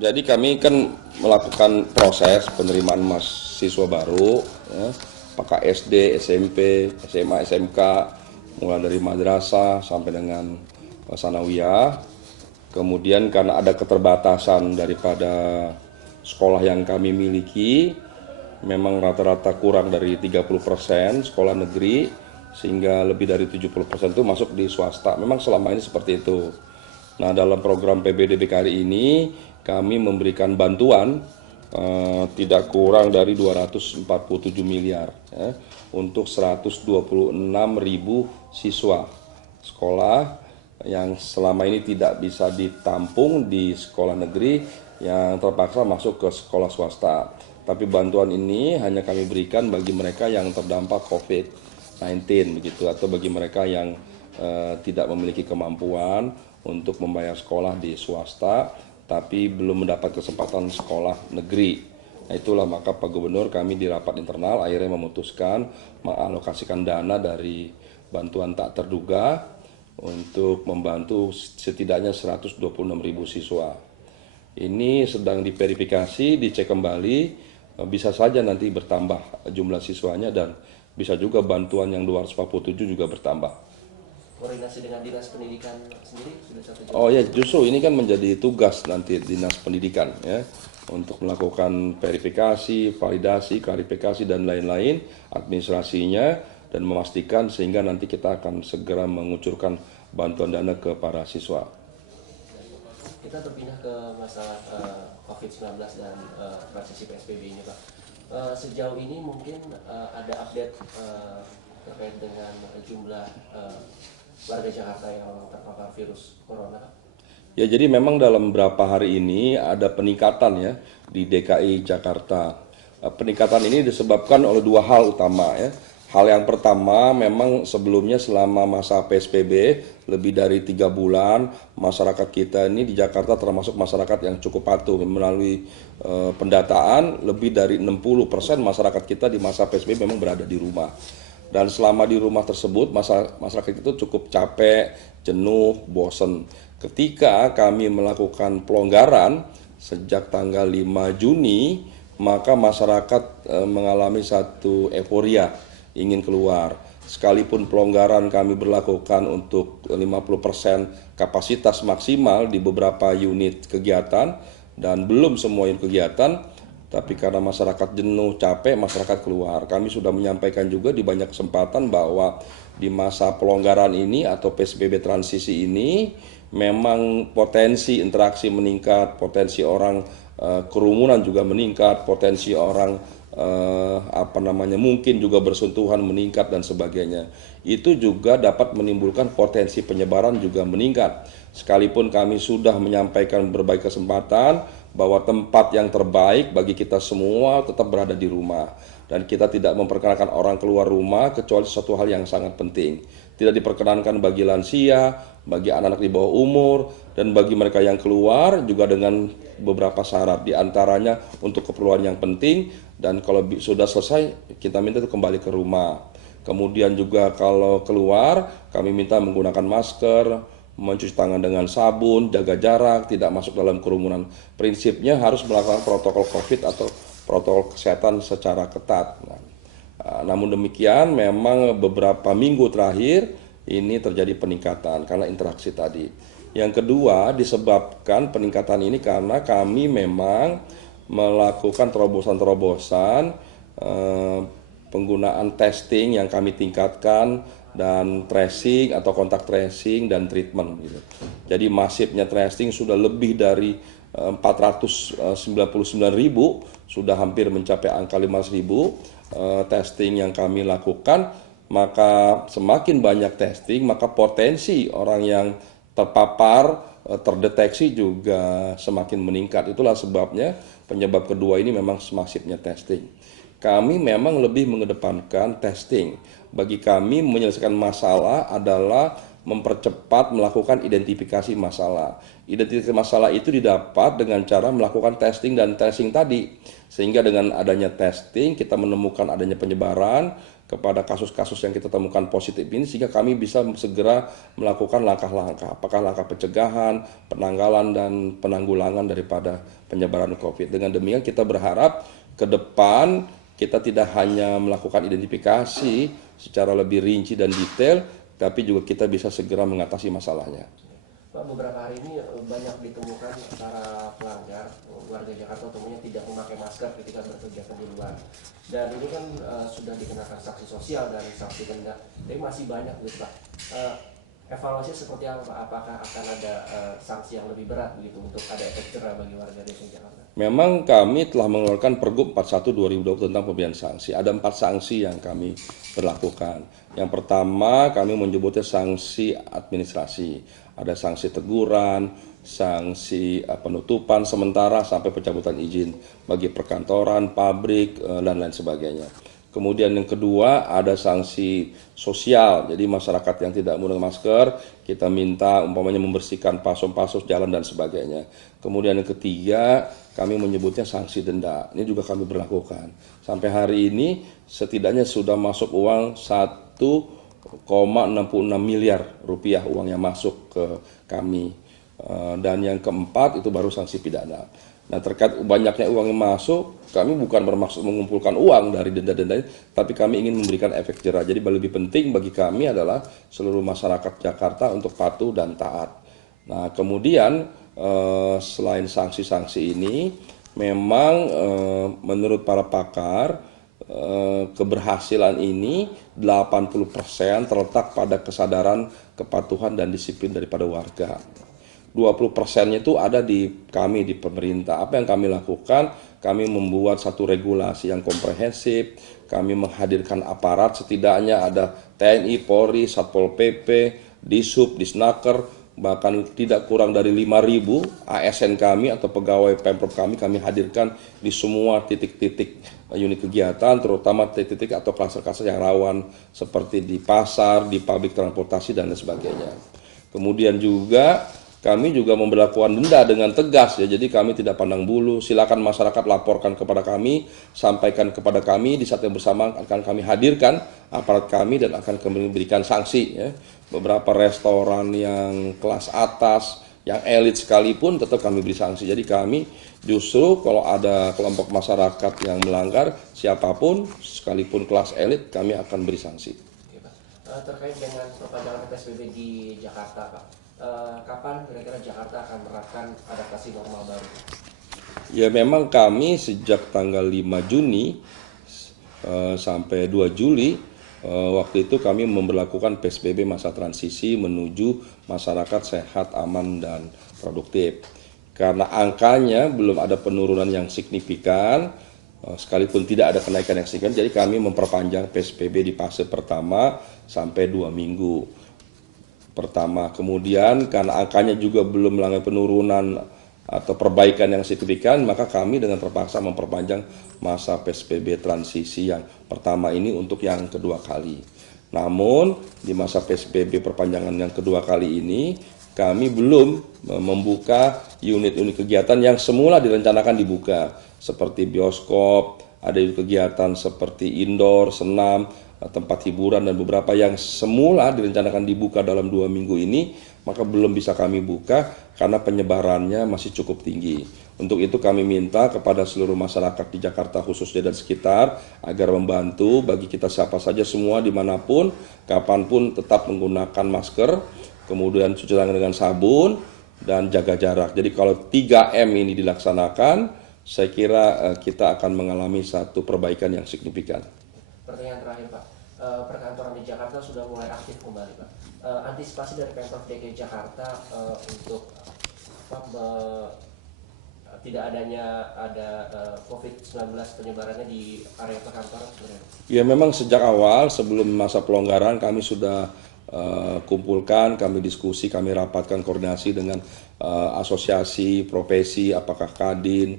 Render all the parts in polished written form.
Jadi kami kan melakukan proses penerimaan mahasiswa baru, ya, apakah SD, SMP, SMA, SMK, mulai dari madrasah sampai dengan sanawiyah. Kemudian karena ada keterbatasan daripada sekolah yang kami miliki, memang rata-rata kurang dari 30% sekolah negeri, sehingga lebih dari 70% itu masuk di swasta. Memang selama ini seperti itu. Nah, dalam program PBDB kali ini kami memberikan bantuan tidak kurang dari 247 miliar ya, untuk 126.000 siswa sekolah yang selama ini tidak bisa ditampung di sekolah negeri yang terpaksa masuk ke sekolah swasta. Tapi bantuan ini hanya kami berikan bagi mereka yang terdampak COVID-19 begitu, atau bagi mereka yang tidak memiliki kemampuan untuk membayar sekolah di swasta tapi belum mendapat kesempatan sekolah negeri. Nah, itulah maka Pak Gubernur kami di rapat internal akhirnya memutuskan mengalokasikan dana dari bantuan tak terduga untuk membantu setidaknya 126.000 siswa. Ini sedang diverifikasi, dicek kembali, bisa saja nanti bertambah jumlah siswanya dan bisa juga bantuan yang 247 juga bertambah. Koordinasi dengan dinas pendidikan sendiri sudah satu jam. Oh ya, justru ini kan menjadi tugas nanti dinas pendidikan ya, untuk melakukan verifikasi, validasi, klarifikasi dan lain-lain administrasinya dan memastikan sehingga nanti kita akan segera mengucurkan bantuan dana ke para siswa. Kita berpindah ke masalah COVID-19 dan transisi PSBB ini, Pak. Sejauh ini mungkin ada update terkait dengan jumlah warga Jakarta yang terpapar virus corona? Ya, jadi memang dalam beberapa hari ini ada peningkatan ya di DKI Jakarta. Peningkatan ini disebabkan oleh dua hal utama ya. Hal yang pertama, memang sebelumnya selama masa PSBB lebih dari 3 bulan, masyarakat kita ini di Jakarta termasuk masyarakat yang cukup patuh. Melalui pendataan, lebih dari 60% masyarakat kita di masa PSBB memang berada di rumah. Dan selama di rumah tersebut, masyarakat itu cukup capek, jenuh, bosen. Ketika kami melakukan pelonggaran sejak tanggal 5 Juni, maka masyarakat mengalami satu euforia, ingin keluar. Sekalipun pelonggaran kami berlakukan untuk 50% kapasitas maksimal di beberapa unit kegiatan, dan belum semua unit kegiatan, tapi karena masyarakat jenuh, capek, masyarakat keluar. Kami sudah menyampaikan juga di banyak kesempatan bahwa di masa pelonggaran ini atau PSBB transisi ini memang potensi interaksi meningkat, potensi orang kerumunan juga meningkat, potensi orang mungkin juga bersentuhan meningkat dan sebagainya. Itu juga dapat menimbulkan potensi penyebaran juga meningkat. Sekalipun kami sudah menyampaikan berbagai kesempatan bahwa tempat yang terbaik bagi kita semua tetap berada di rumah, dan kita tidak memperkenankan orang keluar rumah kecuali sesuatu hal yang sangat penting. Tidak diperkenankan bagi lansia, bagi anak-anak di bawah umur, dan bagi mereka yang keluar juga dengan beberapa syarat, diantaranya untuk keperluan yang penting, dan kalau sudah selesai kita minta itu kembali ke rumah. Kemudian juga kalau keluar kami minta menggunakan masker, mencuci tangan dengan sabun, jaga jarak, tidak masuk dalam kerumunan. Prinsipnya harus melakukan protokol COVID atau protokol kesehatan secara ketat. Namun demikian, memang beberapa minggu terakhir ini terjadi peningkatan karena interaksi tadi. Yang kedua, disebabkan peningkatan ini karena kami memang melakukan terobosan-terobosan penggunaan testing yang kami tingkatkan, dan tracing atau kontak tracing dan treatment gitu. Jadi masifnya tracing sudah lebih dari 499.000, sudah hampir mencapai angka 500.000 testing yang kami lakukan. Maka semakin banyak testing, maka potensi orang yang terpapar terdeteksi juga semakin meningkat. Itulah sebabnya penyebab kedua ini memang masifnya testing. Kami memang lebih mengedepankan testing. Bagi kami menyelesaikan masalah adalah mempercepat melakukan identifikasi masalah. Identifikasi masalah itu didapat dengan cara melakukan testing dan tracing tadi. Sehingga dengan adanya testing kita menemukan adanya penyebaran, kepada kasus-kasus yang kita temukan positif ini, sehingga kami bisa segera melakukan langkah-langkah, apakah langkah pencegahan, penanggalan, dan penanggulangan daripada penyebaran COVID. Dengan demikian kita berharap ke depan kita tidak hanya melakukan identifikasi secara lebih rinci dan detail, tapi juga kita bisa segera mengatasi masalahnya. Pak, beberapa hari ini banyak ditemukan para pelanggar warga Jakarta umumnya tidak memakai masker ketika berkegiatan di luar. Dan ini kan sudah dikenakan sanksi sosial dan sanksi denda, tapi masih banyak gitu Pak. Evaluasi seperti apa Pak? Apakah akan ada sanksi yang lebih berat begitu untuk ada efek jerah bagi warga DKI Jakarta? Memang kami telah mengeluarkan Pergub 41 2020 tentang pemberian sanksi. Ada 4 sanksi yang kami berlakukan. Yang pertama, kami menyebutnya sanksi administrasi. Ada sanksi teguran, sanksi penutupan sementara sampai pencabutan izin bagi perkantoran, pabrik, dan lain sebagainya. Kemudian yang kedua ada sanksi sosial, jadi masyarakat yang tidak menggunakan masker kita minta umpamanya membersihkan pasos-pasos jalan dan sebagainya. Kemudian yang ketiga kami menyebutnya sanksi denda, ini juga kami berlakukan. Sampai hari ini setidaknya sudah masuk uang 1,66 miliar rupiah uang yang masuk ke kami. Dan yang keempat itu baru sanksi pidana. Nah, terkait banyaknya uang yang masuk, kami bukan bermaksud mengumpulkan uang dari denda-denda ini, tapi kami ingin memberikan efek jerah. Jadi lebih penting bagi kami adalah seluruh masyarakat Jakarta untuk patuh dan taat. Nah, kemudian selain sanksi-sanksi ini, memang menurut para pakar, keberhasilan ini 80% terletak pada kesadaran, kepatuhan, dan disiplin daripada warga. 20%-nya itu ada di kami, di pemerintah. Apa yang kami lakukan? Kami membuat satu regulasi yang komprehensif, kami menghadirkan aparat, setidaknya ada TNI, Polri, Satpol PP, Dishub, Disnaker, bahkan tidak kurang dari 5.000 ASN kami atau pegawai Pemprov kami hadirkan di semua titik-titik unit kegiatan, terutama titik-titik atau klaster-klaster yang rawan seperti di pasar, di pabrik transportasi, dan lain sebagainya. Kemudian juga kami juga memberlakukan denda dengan tegas ya, jadi kami tidak pandang bulu. Silakan masyarakat laporkan kepada kami, sampaikan kepada kami, di saat yang bersamaan akan kami hadirkan aparat kami dan akan kami berikan sanksi ya. Beberapa restoran yang kelas atas, yang elit sekalipun tetap kami beri sanksi. Jadi kami justru kalau ada kelompok masyarakat yang melanggar, siapapun sekalipun kelas elit, kami akan beri sanksi. Oke, Pak. Terkait dengan perpanjangan PSBB di Jakarta Pak, kapan kira-kira Jakarta akan menerapkan adaptasi normal baru? Ya memang kami sejak tanggal 5 Juni sampai 2 Juli waktu itu kami memberlakukan PSBB masa transisi menuju masyarakat sehat, aman, dan produktif. Karena angkanya belum ada penurunan yang signifikan, sekalipun tidak ada kenaikan yang signifikan, jadi kami memperpanjang PSBB di fase pertama sampai 2 minggu. Pertama, kemudian karena angkanya juga belum mengalami penurunan atau perbaikan yang signifikan, maka kami dengan terpaksa memperpanjang masa PSBB transisi yang pertama ini untuk yang kedua kali. Namun di masa PSBB perpanjangan yang kedua kali ini kami belum membuka unit-unit kegiatan yang semula direncanakan dibuka, seperti bioskop, ada kegiatan seperti indoor, senam, tempat hiburan, dan beberapa yang semula direncanakan dibuka dalam 2 minggu ini, maka belum bisa kami buka karena penyebarannya masih cukup tinggi. Untuk itu kami minta kepada seluruh masyarakat di Jakarta khususnya dan sekitar agar membantu bagi kita siapa saja semua dimanapun, kapanpun tetap menggunakan masker, kemudian cuci tangan dengan sabun, dan jaga jarak. Jadi kalau 3M ini dilaksanakan, saya kira kita akan mengalami satu perbaikan yang signifikan. Pertanyaan terakhir Pak, perkantoran di Jakarta sudah mulai aktif kembali Pak. Antisipasi dari Pemprov DKI Jakarta untuk tidak adanya COVID-19 penyebarannya di area perkantoran sebenarnya? Ya memang sejak awal sebelum masa pelonggaran kami sudah kumpulkan, kami diskusi, kami rapatkan koordinasi dengan asosiasi profesi, apakah Kadin,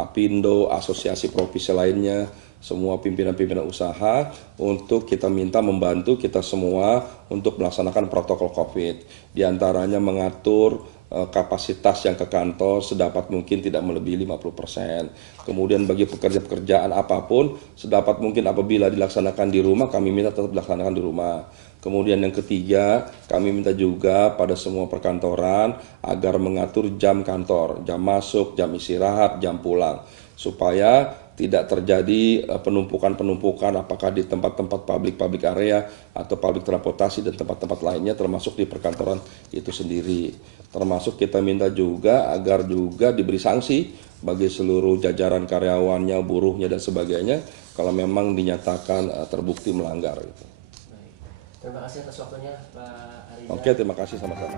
Apindo, asosiasi profesi lainnya, semua pimpinan-pimpinan usaha, untuk kita minta membantu kita semua untuk melaksanakan protokol COVID. Di antaranya mengatur kapasitas yang ke kantor sedapat mungkin tidak melebihi 50%. Kemudian bagi pekerjaan apapun sedapat mungkin apabila dilaksanakan di rumah, kami minta tetap dilaksanakan di rumah. Kemudian yang ketiga, kami minta juga pada semua perkantoran agar mengatur jam kantor, jam masuk, jam istirahat, jam pulang, supaya tidak terjadi penumpukan-penumpukan apakah di tempat-tempat public area atau public transportasi dan tempat-tempat lainnya termasuk di perkantoran itu sendiri. Termasuk kita minta juga agar juga diberi sanksi bagi seluruh jajaran karyawannya, buruhnya dan sebagainya kalau memang dinyatakan terbukti melanggar. Gitu. Terima kasih atas waktunya Pak Ariza. Oke, terima kasih sama-sama.